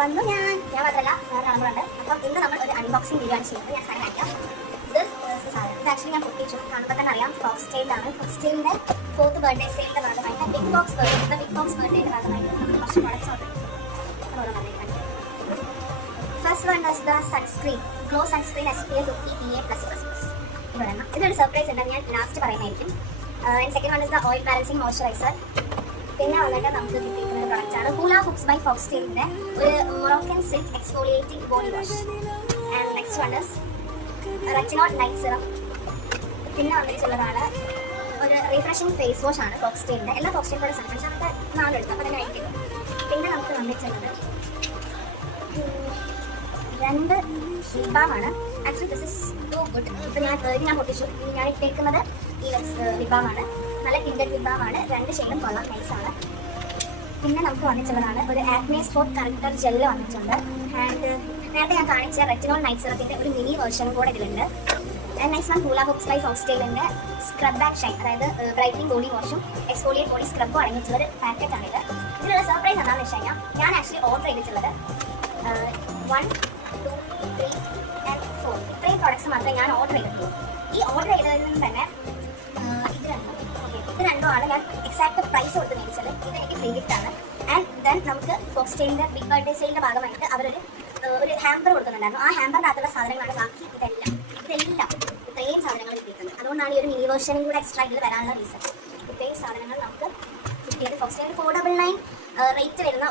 വന്നു ഞാൻ മാത്രമല്ല വേറെ ആളുകളുണ്ട്. അപ്പം ഇന്ന് നമ്മൾ ഒരു അൺബോക്സിംഗ് വീഡിയോ ആണ് ചെയ്യുന്നത്. ഞാൻ സാധനം കാണിക്കാം. ഇത് സാധനം ഇത് ആക്ച്വലി ഞാൻ പൊട്ടിച്ചു. കാണുമ്പോൾ തന്നെ അറിയാം ഫോക്സ്റ്റൈലാണ്. ഫോക്സ്റ്റൈലിൻ്റെ 4th ബർത്ത്ഡേ സെയിലിൻ്റെ ഭാഗമായിട്ട് ബിഗ് ബോക്സ് ബർത്ത്ഡേയുടെ ഭാഗമായിട്ട് നമ്മൾ കുറച്ച് പ്രോഡക്റ്റ്സ് ഓർഡർ ചെയ്തു. First one was the sunscreen glow sunscreen SPF 50 PA++. ഇതൊരു സർപ്രൈസ് ഉണ്ട്, ഞാൻ ലാസ്റ്റ് പറയുന്നതായിരിക്കും. Second one is the oil balancing moisturiser. പിന്നെ വന്നിട്ട് നമുക്ക് കിട്ടിയിരിക്കുന്ന ഒരു പ്രൊഡക്റ്റാണ് ഹൂലാ ഹുക്സ് ബൈ ഫോക്സ്റ്റൈലിൻ്റെ ഒരു Moroccan silk exfoliating body wash. And next one is retinol night serum. പിന്നെ വന്നിട്ടുള്ളതാണ് ഒരു റീഫ്രഷിംഗ് ഫേസ് വാഷ് ആണ് ഫോക്സ്റ്റൈലിൻ്റെ. എല്ലാ ഫോക്സ്റ്റൈലിൻ്റെ ഒരു സംഘം നമുക്ക് 4 എടുത്തു, അപ്പോൾ തന്നെ കഴിക്കും. പിന്നെ നമുക്ക് വന്നിട്ടുള്ളത് 2 ലിപ് ബാമാണ്. Actually this is too good. ഇപ്പോൾ ഞാൻ പൊട്ടിച്ചു. ഞാൻ ഇട്ടേക്കുന്നത് ഈ ലിപ് ബാമാണ്. നല്ല ടിൻഡഡ് ലിപ് ബാമാണ്. 2 ഷെയ്ഡും കൊള്ളാം, നൈസാണ്. പിന്നെ നമുക്ക് വന്നിട്ടുള്ളതാണ് ഒരു ആക്നെ സ്പോട്ട് കറക്റ്റർ ജെല്ല് വന്നിട്ടുണ്ട്. ആൻഡ് നേരത്തെ ഞാൻ കാണിച്ച റെറ്റിനോൾ നൈറ്റ് സിറത്തിൻ്റെ ഒരു മിനി വേർഷനും കൂടെ ഇതിലുണ്ട്. ആൻഡ് നെക്സ്റ്റ് വൺ ഹൂലാ ഹുക്സ് ബൈ ഫോക്സ്റ്റൈലിൻ്റെ സ്ക്രബ് ആൻഡ് ഷൈൻ, അതായത് ബ്രൈറ്റനിങ് ബോഡി വാഷും എക്സ്ഫോളിയേറ്റ് ബോഡി സ്ക്രബും അടങ്ങിയിട്ടുള്ള ഒരു പാക്കറ്റാണിത്. ഇതിലുള്ള സർപ്രൈസ് എന്താണെന്ന് വെച്ച് കഴിഞ്ഞാൽ ഞാൻ ആക്ച്വലി ഓർഡർ ചെയ്തിട്ടുള്ളത് 1, 2, 3 and 4 ഇത്രയും പ്രോഡക്ട്സ് മാത്രമേ ഞാൻ ഓർഡർ ചെയ്തിട്ടുള്ളൂ. ഈ ഓർഡർ ചെയ്തതിൽ നിന്ന് തന്നെ ഇത് രണ്ടുമാണ് ഞാൻ എക്സാക്ട് പ്രൈസ് കൊടുത്ത് മേടിച്ചത്. ഇത് എനിക്ക് ഫ്രീ ഗിഫ്റ്റാണ്. ആൻഡ് ദെൻ നമുക്ക് ഫോക്സ്റ്റൈലിൻ്റെ ബിഗ് ബർത്ത്ഡേ സെയിലിൻ്റെ ഭാഗമായിട്ട് അവരൊരു ഹാമ്പർ കൊടുക്കുന്നുണ്ടായിരുന്നു. ആ ഹാമ്പറിനകത്തുള്ള സാധനങ്ങളാണ് ബാക്കി ഇതെല്ലാം ഇത്രയും സാധനങ്ങൾ കിട്ടിയിട്ടുണ്ട്. അതുകൊണ്ടാണ് ഈ ഒരു മിനി വേർഷനും കൂടെ എക്സ്ട്രാ ഇതിൽ വരാനുള്ള റീസൺ. ഇത്രയും സാധനങ്ങൾ നമുക്ക് കിട്ടിയത് ഫോക്സ്റ്റൈൽ 499 റേറ്റ് വരുന്ന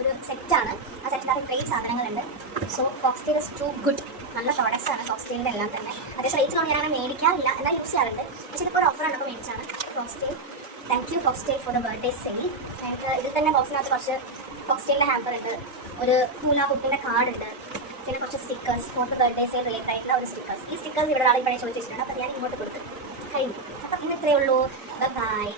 ഒരു സെറ്റാണ്. ആ സെറ്റിനകത്ത് ഇത്രയും സാധനങ്ങളുണ്ട്. So Foxtale is too good. നല്ല പ്രോഡക്റ്റ്സ് ആണ് ഫോക്സ്റ്റൈലിൻ്റെ എല്ലാം തന്നെ. അത്യാവശ്യം റേറ്റിലാണ് ഞാൻ അങ്ങനെ മേടിക്കാറില്ല, എന്നാൽ യൂസ് ചെയ്യാറുണ്ട്. പക്ഷേ ഇതിപ്പോൾ ഒരു ഓഫർ ഉണ്ടപ്പോൾ മേടിച്ചാണ് Foxtale. Thank you Foxtale for the birthday sale. And ഇതിൽ തന്നെ ബോക്സിനകത്ത് കുറച്ച് ഫോക്സ്റ്റൈലിൻ്റെ ഹാമ്പർ ഉണ്ട്, ഒരു ഹൂലാ ഹുക്കിൻ്റെ കാർഡ് ഉണ്ട്, പിന്നെ കുറച്ച് stickers 4th birthday sale related ആയിട്ടുള്ള ഒരു സ്റ്റിക്കേഴ്സ്. ഈ സ്റ്റിക്കേഴ്സ് ഇവിടെ ആൾ ഇപ്പോൾ ചോദിച്ചിട്ടുണ്ട്, അപ്പോൾ ഞാൻ ഇങ്ങോട്ട് കൊടുത്ത് കഴിഞ്ഞു. അപ്പം ഇന്ന് ഇത്രയേ ഉള്ളൂ. ബൈ.